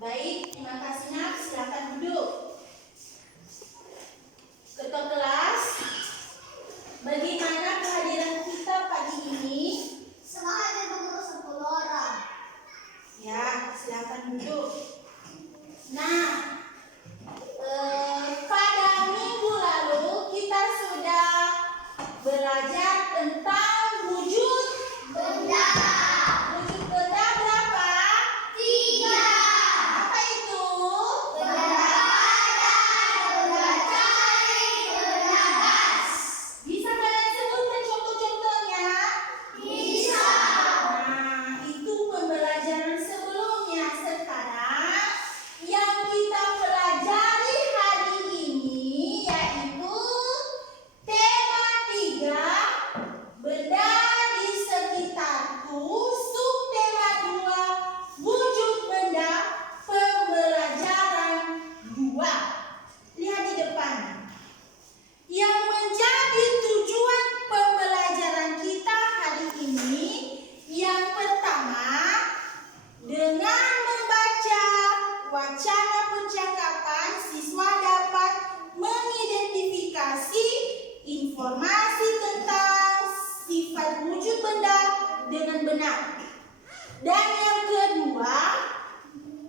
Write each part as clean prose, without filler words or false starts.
Baik, terima kasih Nak. Silakan duduk. Ketua kelas, bagaimana kehadiran kita pagi ini? Semangat dan berguru 10 orang. Ya, silakan duduk. Nah, pada minggu lalu kita sudah belajar tentang wujud Benda. wujud benda berapa? 3. Apa itu? Benda padat, benda cair, benda gas. Bisa kalian sebutkan contoh-contohnya? Bisa. Nah, itu pembelajaran sebelumnya. Sekarang yang kita pelajari hari ini yaitu tema 3, benda di sekitarku, subtema 2, wujud benda, pembelajaran 2. Lihat di depan. Yang menjadi tujuan pembelajaran kita hari ini, yang pertama, dengan membaca wacana percakapan, siswa dapat mengidentifikasi informasi tentang sifat wujud benda dengan benar. Dan yang kedua,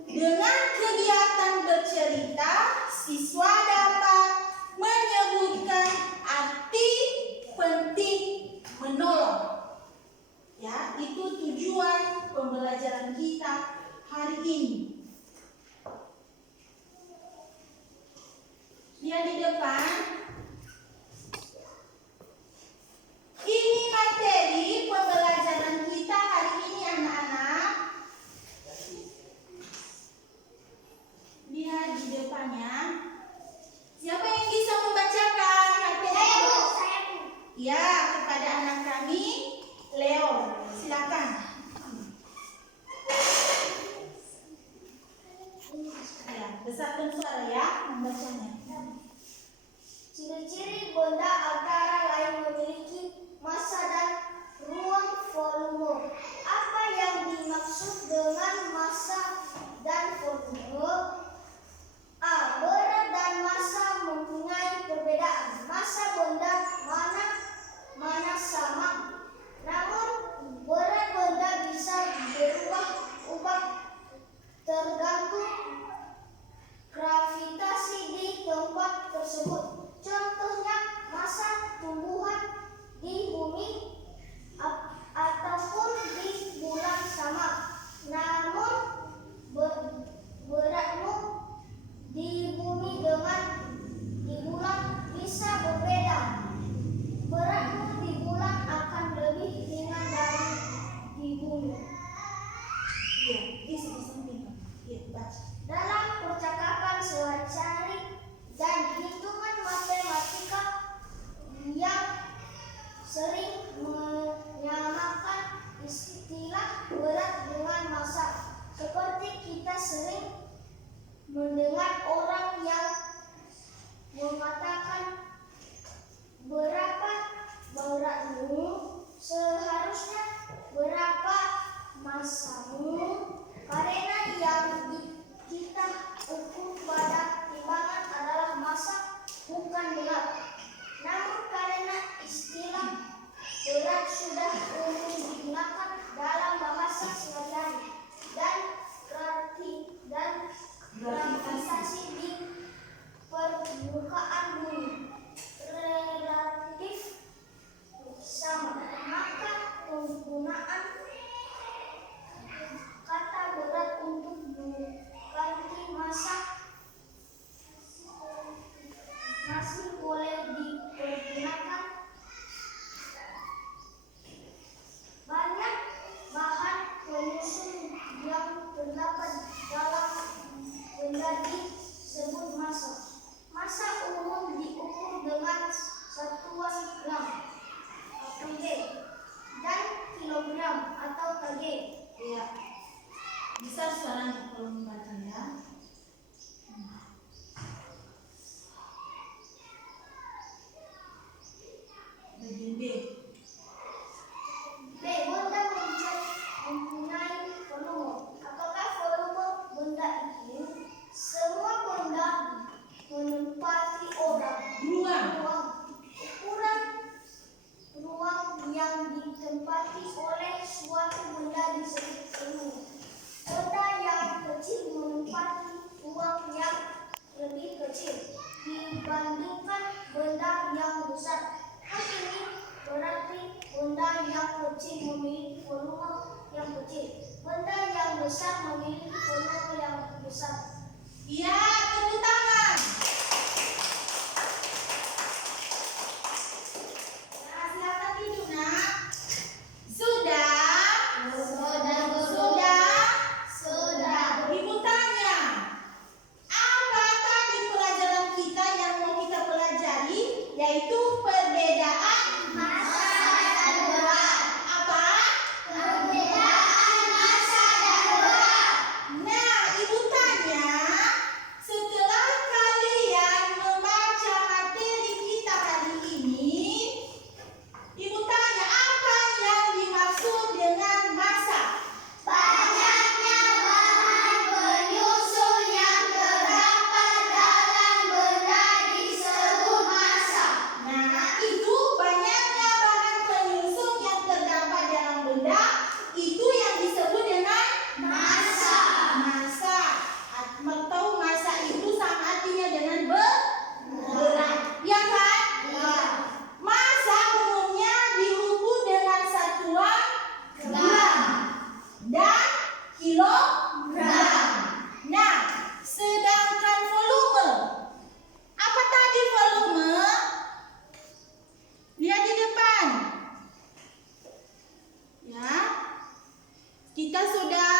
dengan kegiatan bercerita, siswa dapat menyebutkan arti penting menolong. Ya, itu tujuan pembelajaran kita hari ini. Lihat di depan. Ini materi pembelajaran kita hari ini anak-anak. Lihat di depannya. Siapa yang bisa membacakan materi? Saya. Ya, kepada anak kami, Leo. Silakan. Ya, besarkan suara ya membacanya. Ciri-ciri benda antara lain memiliki massa dan ruang volume. Apa yang dimaksud dengan massa dan volume? A. Berat dan massa mempunyai perbedaan. Massa benda mana sama. Namun berat benda bisa berubah-ubah tergantung gravitasi di tempat tersebut. Contohnya massa tumbuhan di bumi ataupun di bulan sama. Namun beratmu di bumi dengan di bulan bisa berbeda. Beratmu di bulan akan lebih ringan dari di bumi. Iya, di samping. Iya, baca. Dalam percakapan sehari-hari dan hitungan matematika yang sering menyamakan istilah berat dengan massa. Seperti kita sering mendengar orang yang mengatakan, berapa beratmu? Seharusnya berapa massamu? Karena yang kita ukur pada timbangan adalah massa, bukan berat. Namun karena istilah berat sudah umum digunakan dalam bahasa sehari-hari dan gravitasi di permukaan bumi relatif sama, maka penggunaan kata berat untuk mengganti massa masih boleh dipergunakan. Banyak bahan penyusun yang terdapat dalam benda disebut massa. Massa umum diukur dengan satuan gram, kg, dan kilogram ditempati oleh suatu benda disebut penuh. Benda yang kecil menempati ruang yang lebih kecil dibandingkan benda yang besar. Hal ini berarti benda yang kecil memiliki volume yang kecil, benda yang besar memiliki volume yang besar. Ya, tepuk tangan. Ya, silakan duduk, Nak. Sudah? Ibu tanya, apa tadi pelajaran kita yang mau kita pelajari, yaitu perbedaan Massa dan berat. apa? Perbedaan massa dan berat. Nah, Ibu tanya, setelah kalian membaca materi kita hari ini, Ibu tanya apa yang dimaksud dengan massa? Banyaknya bahan penyusun yang terdapat dalam benda disebut massa. Nah, itu banyaknya bahan penyusun yang terdapat dalam benda, itu yang disebut dengan Massa. massa. Atau massa itu sama artinya dengan berat. Ya kan? Ya. Massa umumnya diukur dengan satuan Gram. dan kilogram. Gram. Nah, sedangkan volume. Apa tadi volume? Lihat di depan. Ya. Kita sudah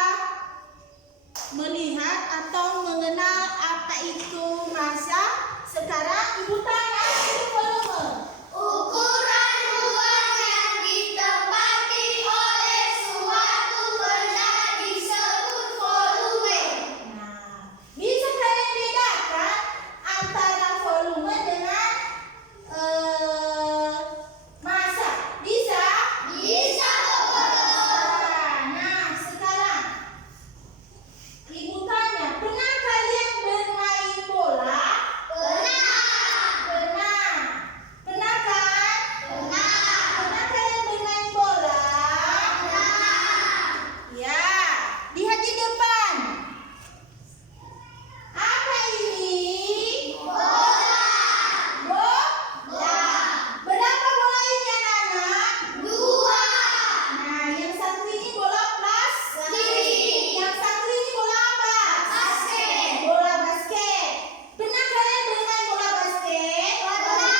melihat atau mengenal apa itu massa. Sekarang Ibu tanya apa itu volume? Ukuran ruang yang ditempati oleh suatu benda disebut volume. Nah, bisa kalian bedakan antara volume dengan massa? Bisa? Bisa beberapa. Nah, sekarang Ibu tanya, pernah kalian bermain bola? Pernah. Pernah. Pernah kan? Pernah. Pernah kalian bermain bola? Pernah. Ya, lihat di depan. Apa ini? Bola. Bola. Berapa bola ini anak-anak? 2. Nah, yang satu ini bola plastik. Plastik. Yang satu ini bola apa? Basket. Bola basket. Pernah kalian bermain bola basket? Pernah.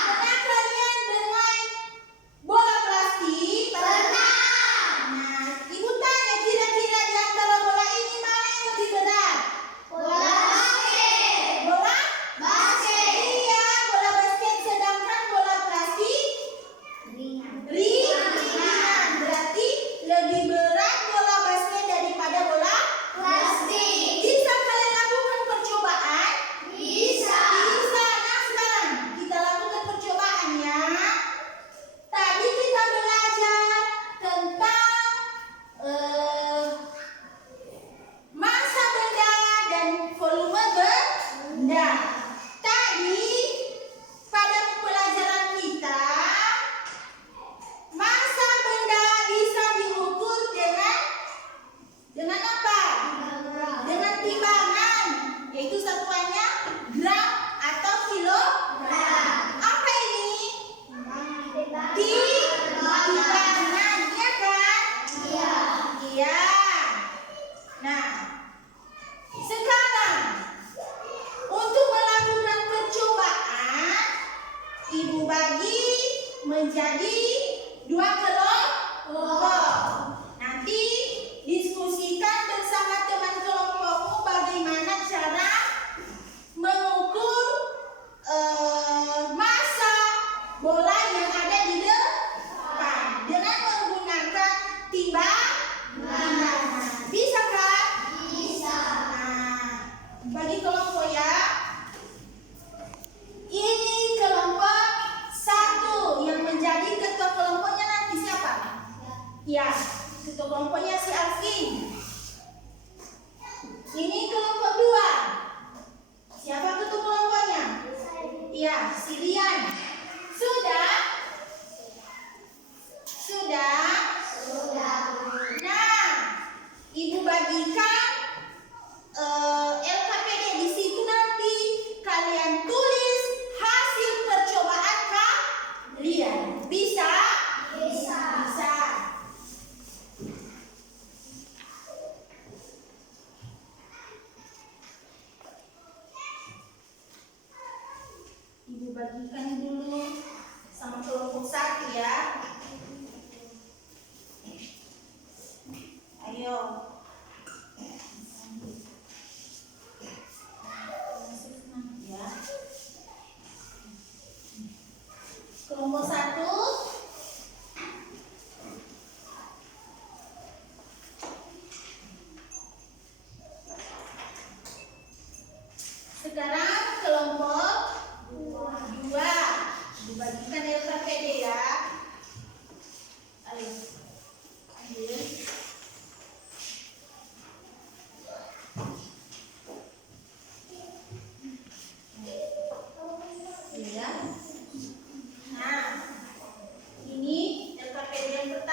Pernah kalian bermain bola plastik? Pernah. Nah, Ibu tanya kira-kira di antara bola ini mana yang lebih berat? Bola basket. Bola? Basket. Iya, bola basket, sedangkan bola plastik Ringan. ringan. Berarti lebih berat bola basket daripada bola Plastik. Bisa kalian lakukan percobaan? Bisa. Bisa. Nah, sekarang kita lakukan percobaan ya. Tadi kita belajar tentang massa benda dan volume benda. Tadi pada pelajaran kita, massa benda bisa diukur dengan apa? Dengan timbangan, yaitu satuannya gram atau kilogram. Apa ini? Timbangan, ya kan? Iya. Iya. Nah, sekarang untuk melakukan percobaan, Ibu bagi menjadi 2 kelompok. Nanti diskusikan bersama teman kelompokmu bagaimana cara mengukur massa bola yang ada di depan dengan menggunakan timbangan. Bisa kan? Bisa. Nah, bagi kelompok ya. Ini kelompok 1 yang menjadi ketua kelompoknya nanti siapa? Ya, ketua kelompoknya si Alvin. Ini kelompok 2. Siapa ketua kelompoknya? Iya, si Rian. Sudah? Sudah?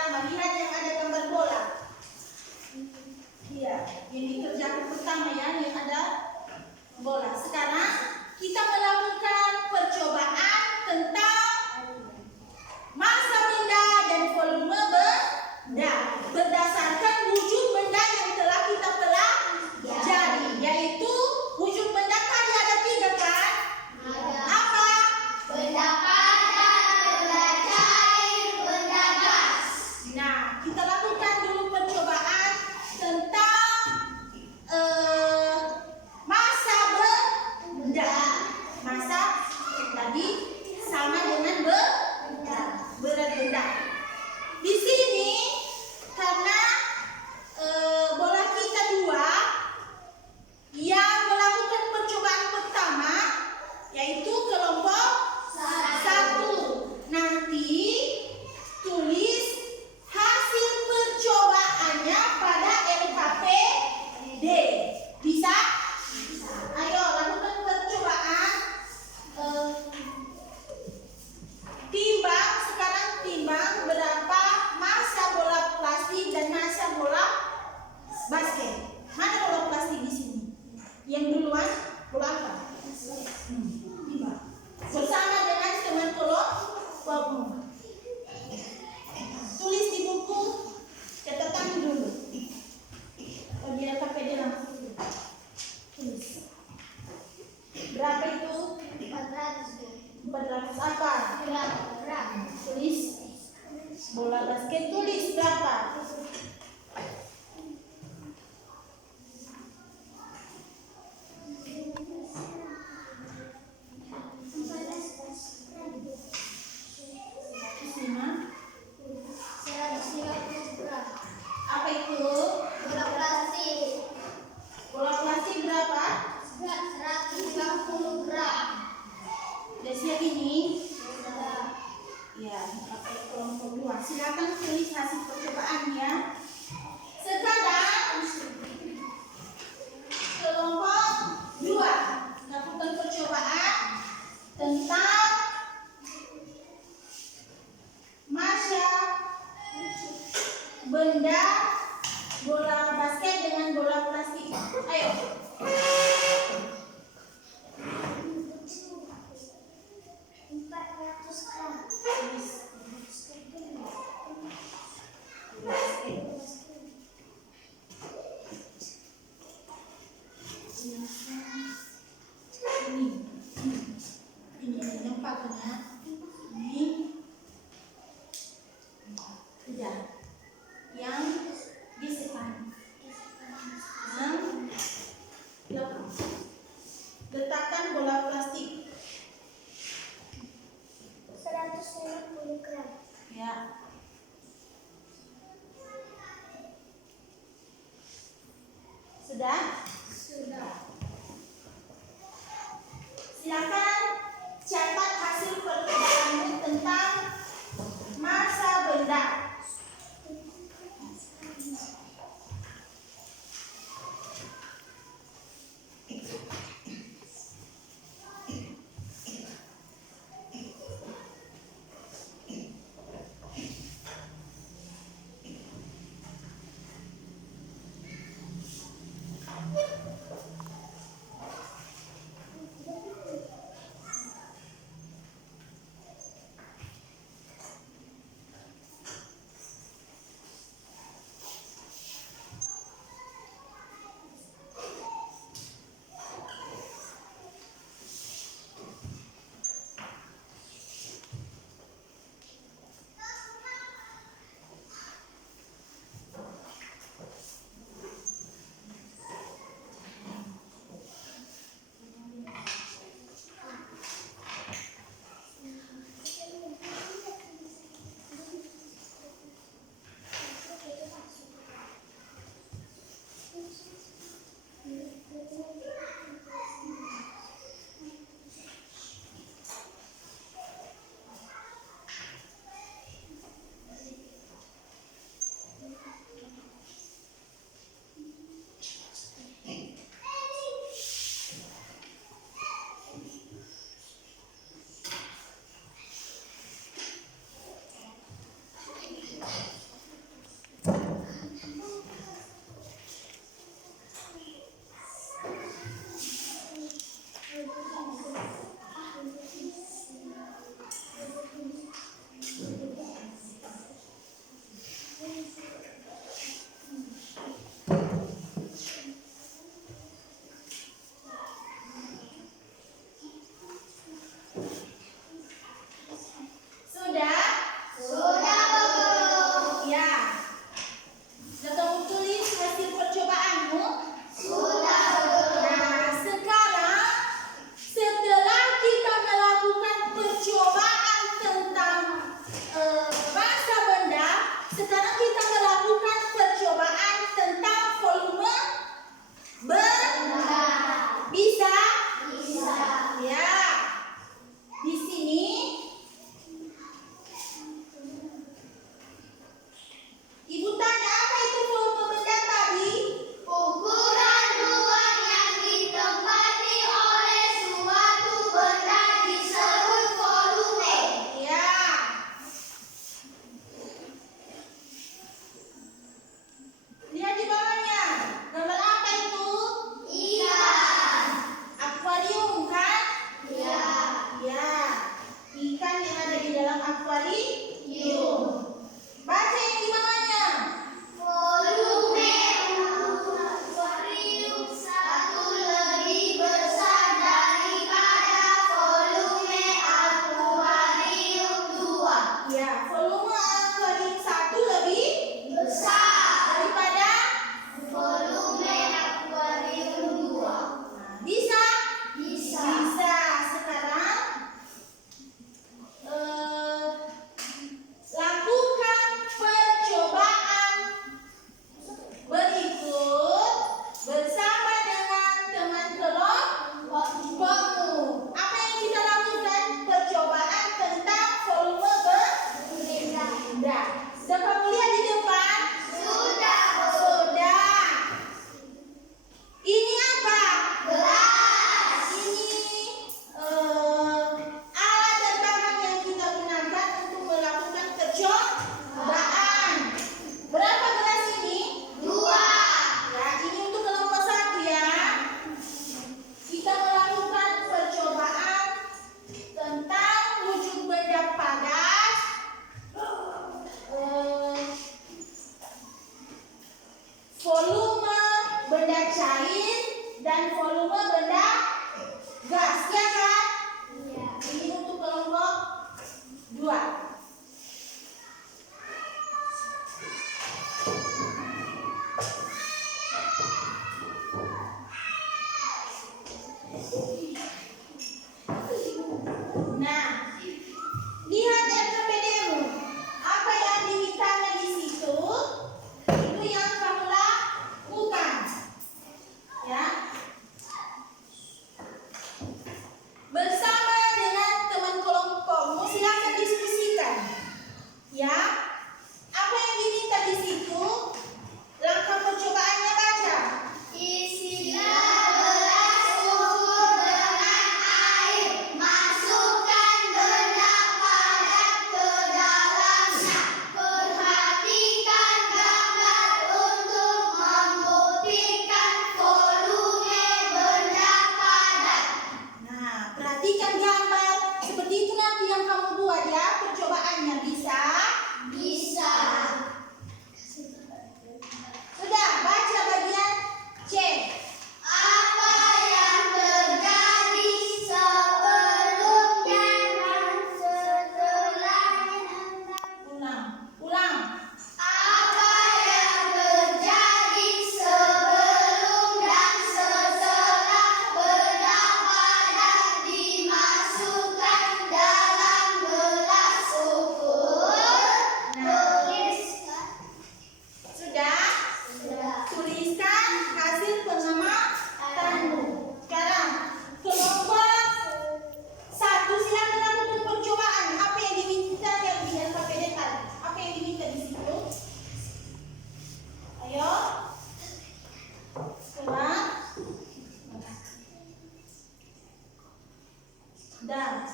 Mari lihat yang ada gambar bola. Iya, yang dikerjakan pertama ya, yang ada bola. Sekarang kita melakukan percobaan tentang massa benda dan volume benda berdasarkan wujud benda yang telah kita pelajari, yaitu wujud benda tadi ada 3 kan? Apa? Benda padat, benda cair, benda gas. Nah, kita lakukan dulu percobaan tentang massa benda. Massa tadi sama dengan berat benda. Di sini karena bola kita 2 yang melakukan percobaan pertama yaitu kelompok 1. Nanti tulis hasil percobaannya pada LKPD. Bisa? Ayo lakukan percobaan. Timbang sekarang, timbang berapa massa bola plastik dan massa bola basket. Mana bola plastik di sini? Yang duluan bola apa? Timbang. Bersama dengan teman kelompokmu. Tulis di buku catatan dulu. Biar KPD langsung tulis. Berapa itu? 400 apa? Gram. Tulis. Bola basket tulis berapa? Lima. 150 gram. Apa itu? Bola plastik. Bola plastik berapa? 150 gram. Udah siap ini? Ya, pakai kelompok 2. Silakan tulis hasil percobaannya. Sekarang kelompok 2 lakukan percobaan tentang massa benda bola basket dengan bola plastik. Ayo. 400 gram. Tulis. Ini yang pakainya. Ini. Sudah. Yang gesekan. Letakkan bola plastik. 150 gram. Ya. Sudah? Sudah. Silakan catat hasil percobaanmu tentang massa benda. sekarang kita melakukan percobaan tentang volume benda. Bisa? Bisa. Ya. Di sini Ibu tanya apa itu volume benda tadi? Ukuran ruang yang ditempati oleh suatu benda disebut volume. Ya. Lihat di bawahnya. Gambar apa itu? Ikan. Akuarium kan? Ya. Ya. Ikan yang ada di dalam akuarium. Baca yang di bawahnya. Volume akuarium satu lebih besar daripada volume akuarium 2. Ya, volume akuarium 1 lebih Besar daripada. volume akuarium 2. Bisa? Bisa. Bisa. Sekarang lakukan percobaan berikut bersama dengan teman kelompokmu. Apa yang kita lakukan? Percobaan tentang volume benda. Sudah kamu lihat di depan? Sudah. Sudah. Ini apa? Gelas. Ini alat dan bahan yang kita gunakan untuk melakukan percobaan. Berapa gelas ini? 2. Ya, ini untuk kelompok 1 ya. Kita melakukan percobaan tentang wujud benda padat, volume benda cair, dan volume benda gas, ya kan? Iya. Ini untuk kelompok 2. Nah, lihat RKPD-mu. Apa yang dimintanya di situ, itu yang kamu lakukan. Ya. Bersama dengan teman kelompokmu silakan diskusikan. Ya. Apa yang diminta di situ? Langkah percobaannya baca. Isilah gelas ukur dengan air. Masukkan benda padat ke dalamnya. Perhatikan gambar untuk membuktikan volume benda padat. Nah, perhatikan gambar. Seperti itu nanti yang kamu buat ya percobaannya. Bisa? Bisa. Sudah, baca bagian C. Apa yang terjadi sebelumnya dan setelahnya? Ulang. Apa yang terjadi sebelum dan setelah benda padat dimasukkan dalam gelas ukur? Tuliskan. Sudah? Tuliskan hasil pengamatanmu. Sekarang kelompok 1 silakan lakukan percobaan. Apa yang diminta yang di LKPD tadi? Apa yang diminta di situ? Ayo. Sekarang. Dah.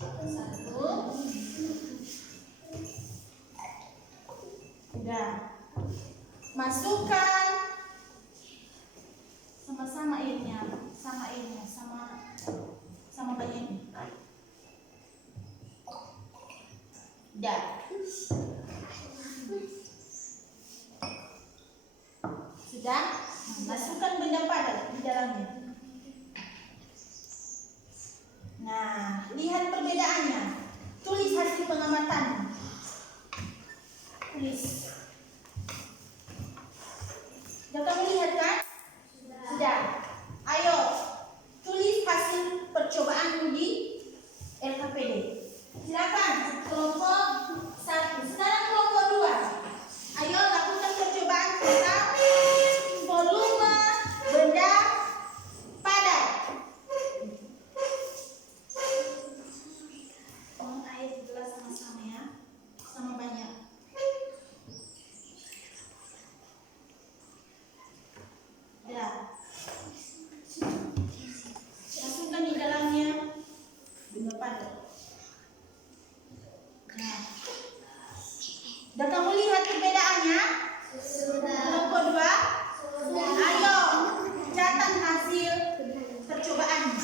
1. Udah. Masukkan sama airnya, sama banyak ini. Udah. Sudah? Masukkan benda padat di dalamnya. Nah, lihat perbedaannya. Tulis hasil pengamatan. Tulis. Sudah kamu lihat kan? Sudah. Ayo, tulis hasil percobaanmu di LKPD. Silakan kelompok Udah kamu lihat perbedaannya? Kelompok 2? Ayo, catat hasil percobaannya.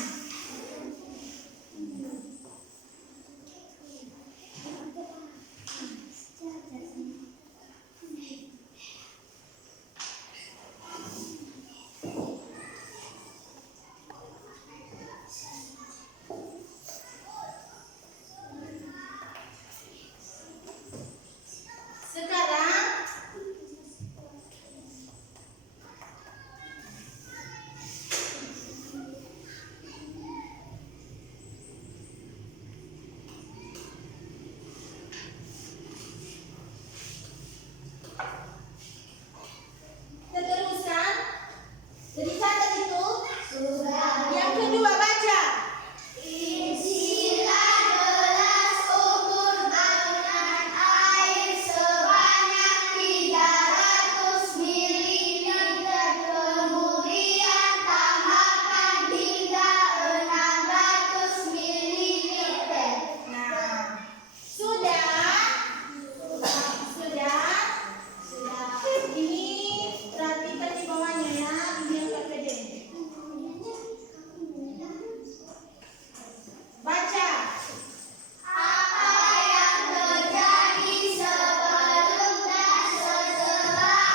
Sekarang kita teruskan. Jadi catat itu. Yang kedua baca. Isilah gelas ukur dengan air sebanyak 300 ml. Kemudian tambahkan hingga 600 ml. Nah, sudah. Ini perhatikan di bawahnya ya. Ini yang KPD. Baca. Apa yang terjadi sebelum dan setelah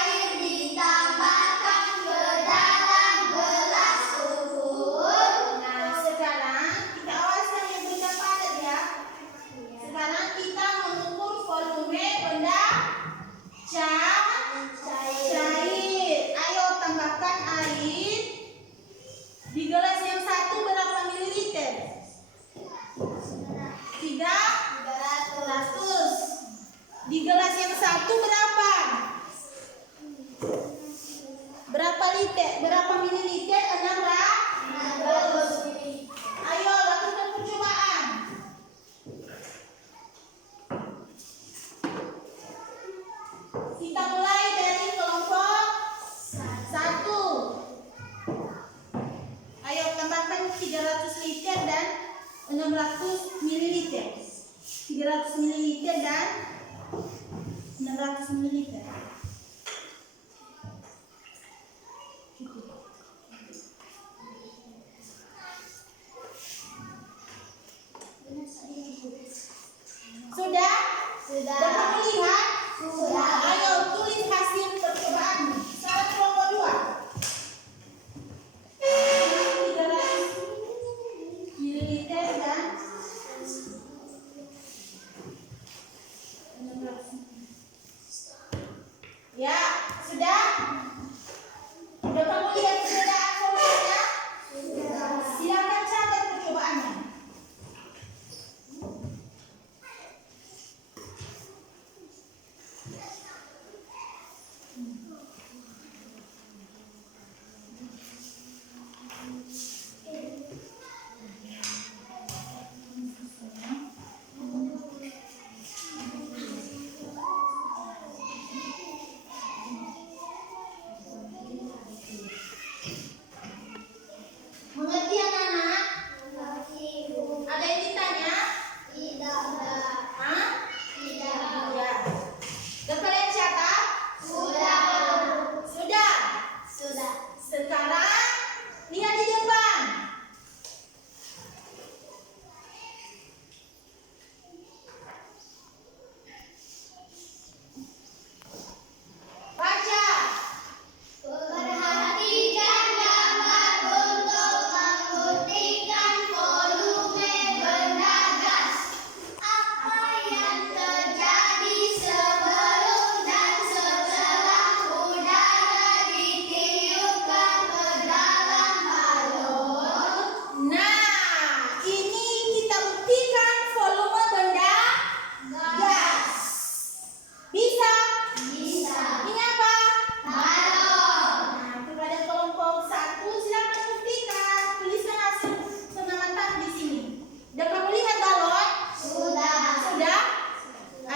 air ditambahkan ke dalam gelas ukur? Nah, sekarang kita awaskan yang benda padat ya. Sekarang kita mengukur volume benda cair. Ayo tambahkan air. Di gelas yang satu berapa mililiter? 300. Di gelas yang satu berapa? Berapa liter? Berapa mililiter? 600. Ayo lakukan percobaan. Kita mulai dari kelompok 1. Ayo tambahkan 300 liter dan 600 mililiter. 300 mililiter dan 600 mililiter. Sudah? Sudah. Sudah kamu lihat? Sudah. Ayo tulis hasil percobaan. Salah kelompok 2. 300 mililiter dan 600. Ya, sudah? Sudah kamu lihat perbedaan volumenya? Silakan catat percobaannya. Mengerti anak-anak? Ada yang ditanya? Hah? Ya. Sudah kalian catat? Sudah. Sekarang lihat di depan. Baca. Perhatikan gambar untuk membuktikan volume benda gas. Apa yang terjadi sebelum dan setelah udara ditiupkan ke dalam balon? Nah, ini kita buktikan volume benda gas. Bisa? Ini apa? Balon. Nah, kepada kelompok 1 silakan buktikan. Tuliskan hasil pengamatan di sini. Udah kamu lihat balon? Sudah. Sudah?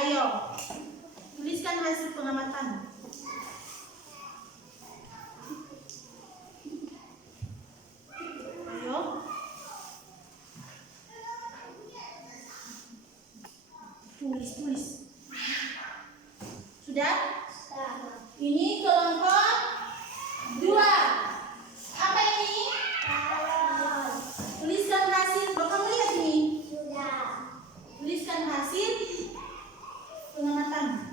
Ayo. Tuliskan hasil pengamatan. Ayo. Tulis. Sudah? Sama. Ini kelompok 2. Apa ini? Balon. Tuliskan hasil. Kalau kamu lihat ini, Sudah. tuliskan hasil pengamatan.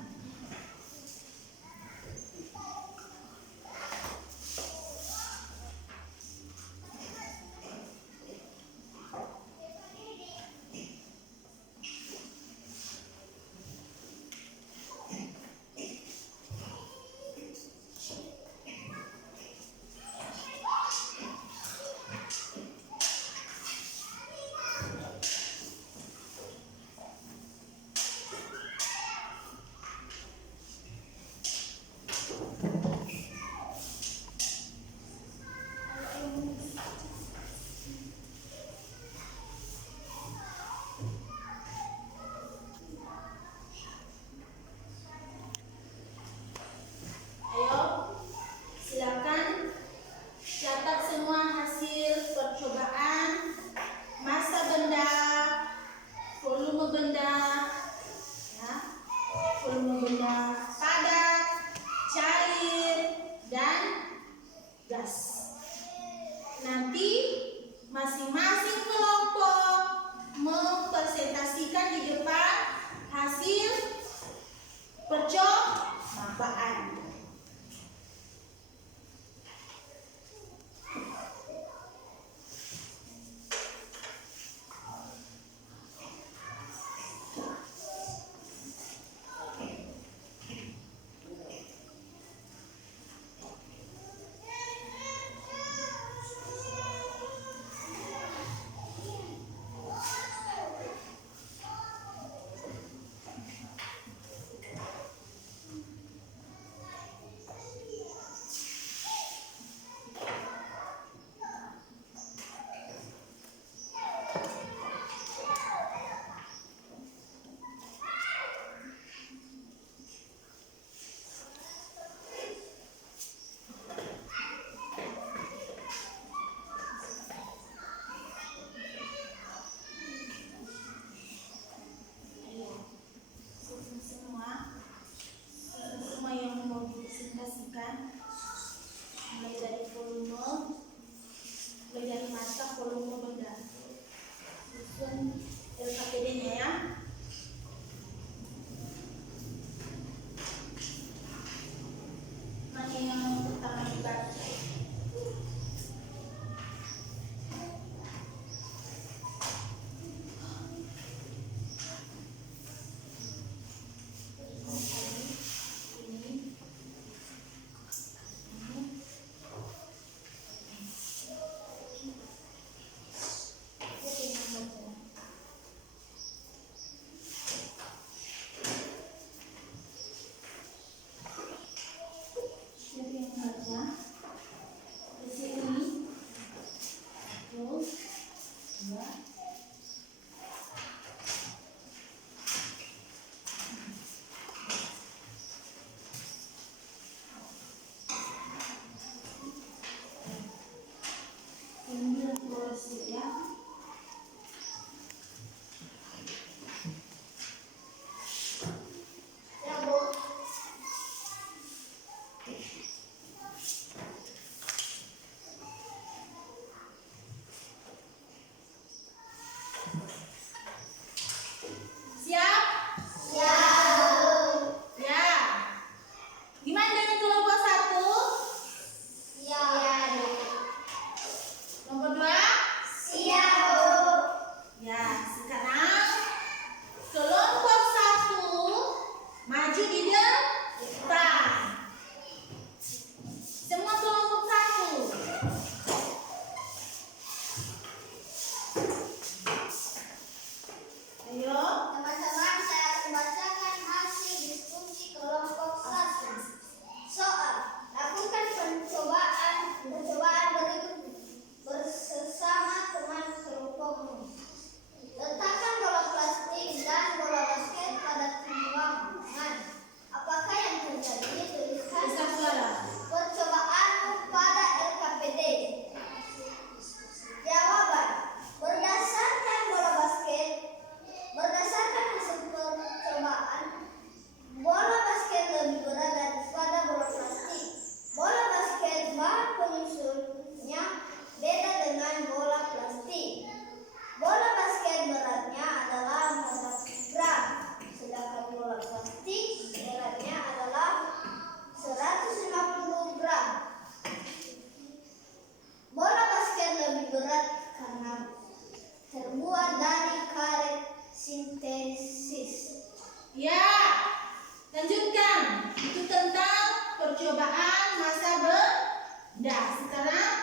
Lanjutkan. Itu tentang percobaan masa benda. Sekarang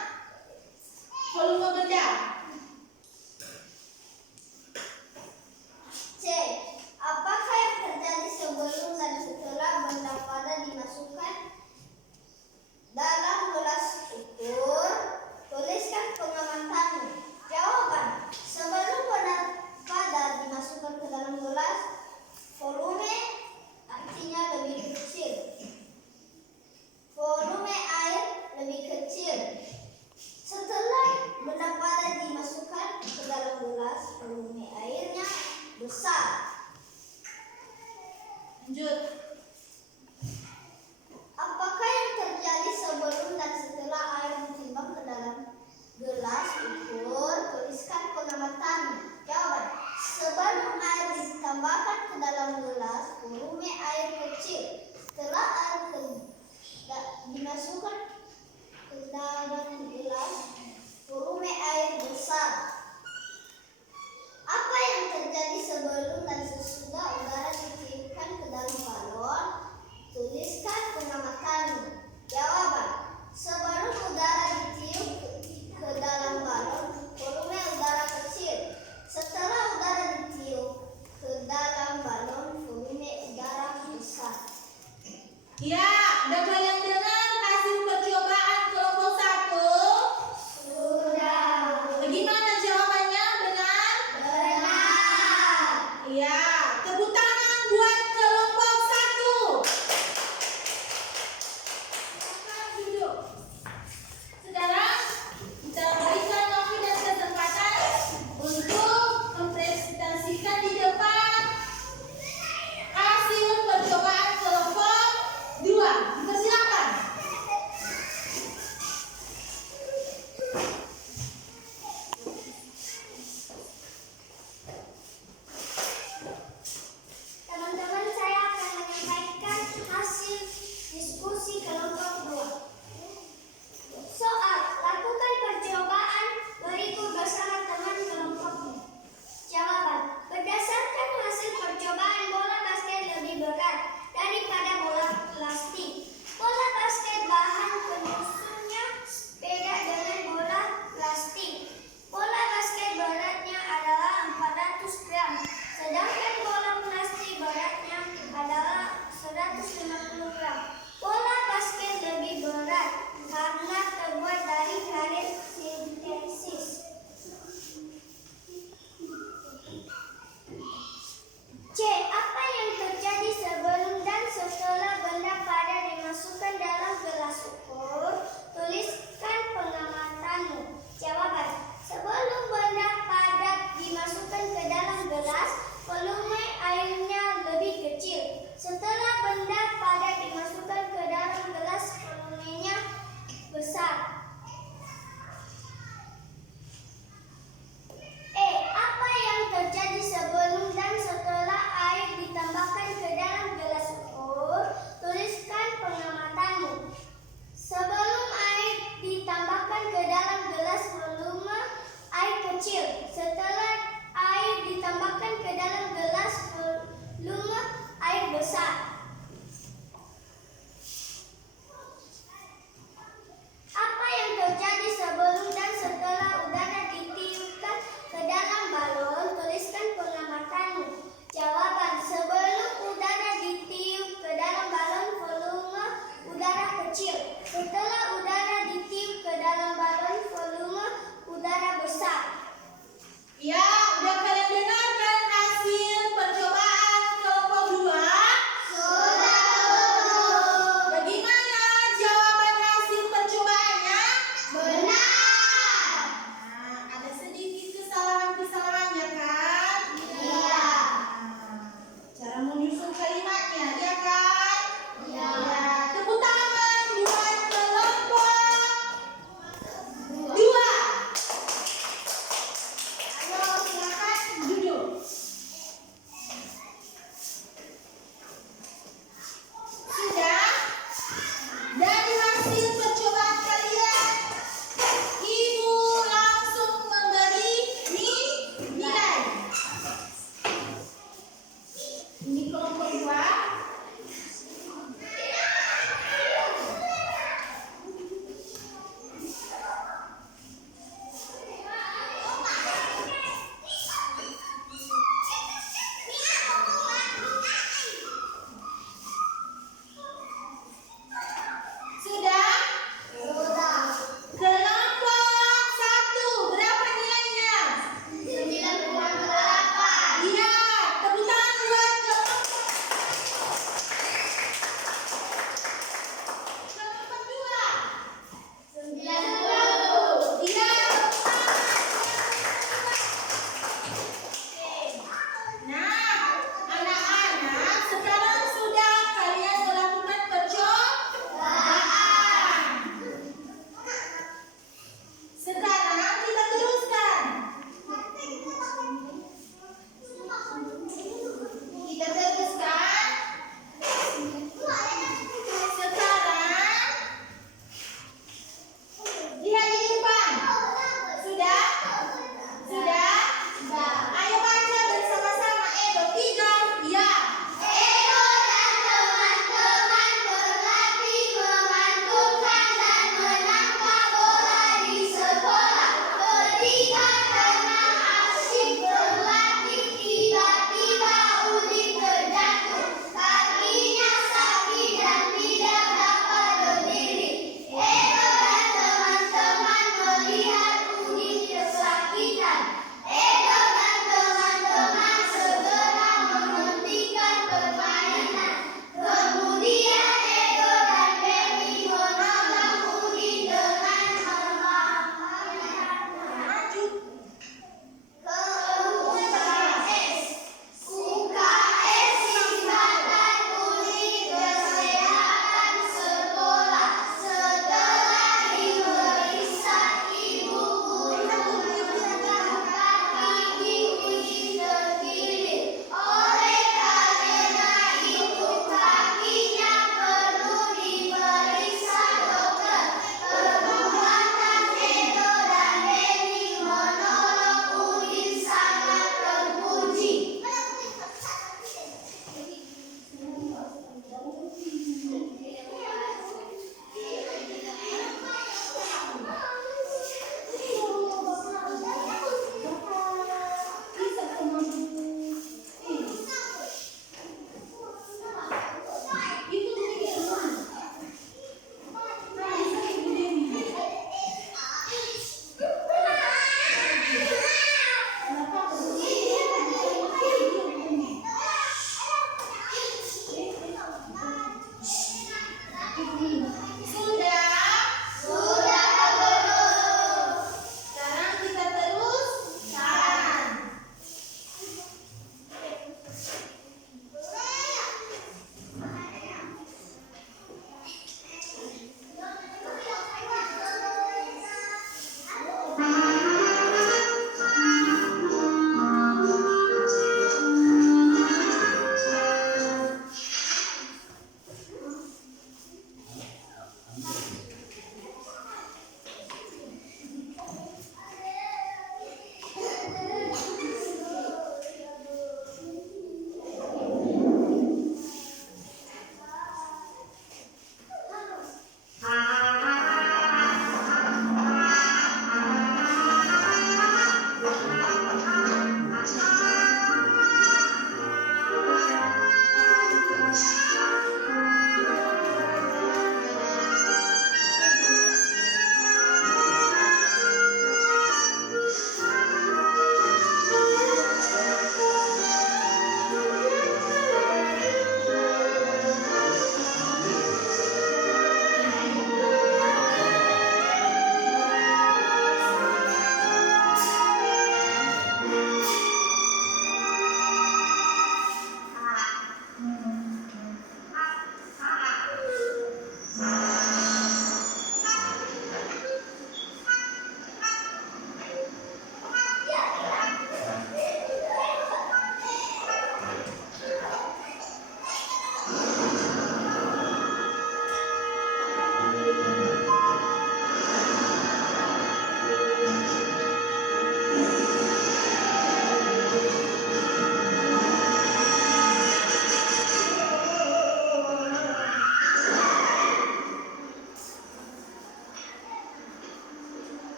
volume benda. C. Apakah yang terjadi sebelum dan setelah benda padat dimasukkan dalam gelas ukur? Tuliskan pengamatanmu. Jawaban. Sebelum benda padat dimasukkan ke dalam gelas, volume artinya lebih kecil. Volume air lebih kecil. Setelah benda padat dimasukkan ke dalam gelas, volume airnya besar. Lanjut. Apakah yang terjadi sebelum dan setelah air ditimbang ke dalam gelas ukur? Tuliskan pengamatanmu. Jawaban. Sebelum air ditambahkan ke dalam gelas, volume air kecil. Setelah air dimasukkan ke dalam gelas, volume air besar. Apa yang terjadi sebelum dan sesudah udara ditiupkan ke dalam balon? Tuliskan pengamatanmu. Jawaban. Sebelum udara ditiup ke dalam balon, volume udara kecil. Setelah udara ditiup ke dalam balon, volume udara besar. Ya, udah kalian dengar hasil percobaan kelompok 1? Sudah. Bagaimana jawabannya? Benar? Benar. Ya, tepuk tangan buat kelompok 1. Silakan duduk. Sekarang kita berikan waktu dan kesempatan untuk mempresentasikan di depan hasil percobaan kelompok 2. Dipersilakan. Teman-teman, saya akan menyampaikan hasil diskusi kelompok 2. Soal, lakukan percobaan berikut bersama teman kelompokmu. Jawaban, berdasarkan hasil percobaan, bola basket lebih berat daripada bola plastik. Bola basket bahan penyusunnya beda dengan bola plastik. Bola basket beratnya adalah 400 gram, sedangkan bola plastik beratnya adalah 150 gram. Bola basket lebih berat karena terbuat dari karet sintesis. C. Apa yang terjadi sebelum dan setelah benda padat dimasukkan dalam gelas ukur? Tuliskan pengamatanmu. Jawaban. Sebelum benda padat dimasukkan ke dalam gelas, volume airnya lebih kecil. Setelah benda padat dimasukkan ke dalam gelas, volumenya besar. E. Apa yang terjadi sebelum dan setelah air ditambahkan ke dalam gelas ukur? Tuliskan pengamatanmu. Sebelum air ditambahkan ke dalam gelas, volume air kecil. Setelah air ditambahkan ke dalam gelas, volume air besar. Apa yang terjadi sebelum dan setelah udara ditiupkan ke dalam balon? Tuliskan pengamatanmu. Jawaban. Sebelum udara ditiup ke dalam balon, volume udara kecil. Setelah udara ditiup ke dalam balon, volume udara besar. Ya, udah kalian dengarkan hasil percobaan kelompok 2? Sudah. Bagaimana jawaban hasil percobaannya? Benar. Nah, ada sedikit kesalahan-kesalahannya kan? Iya. Nah, cara menyusun kalimatnya, ya kan? Iya. Ya, tepuk tangan buat kelompok 2. Ayo, silakan duduk. Sudah? Dari hasil percobaan kalian, Ibu langsung memberi nilai. Ini kelompok 2.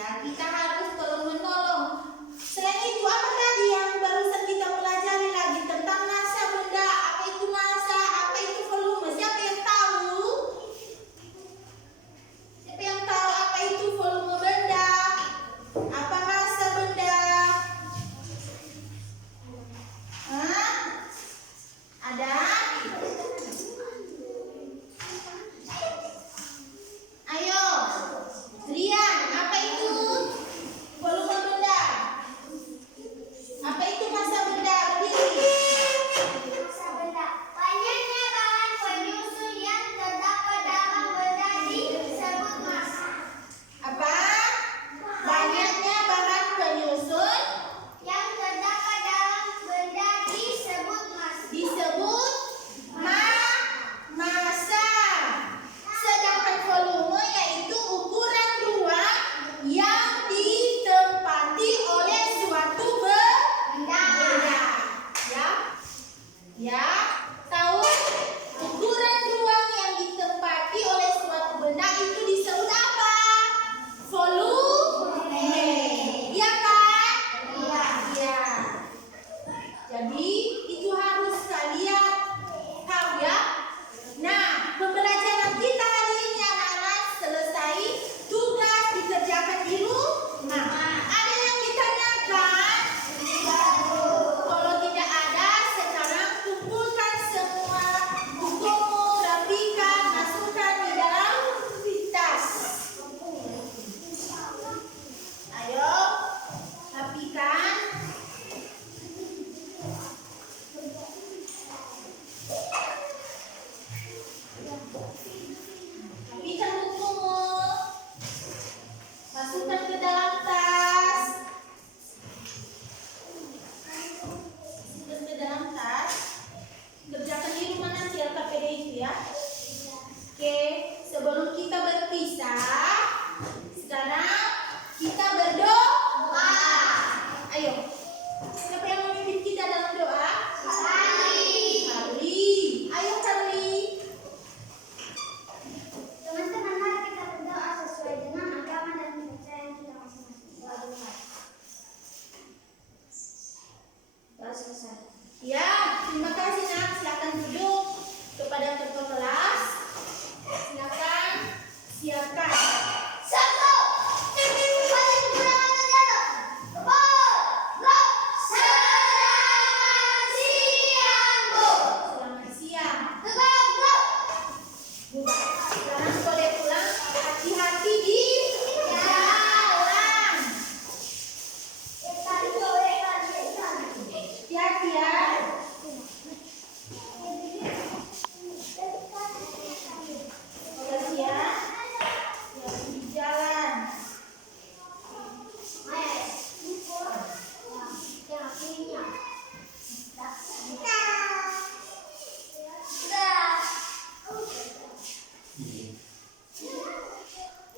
ya. Kita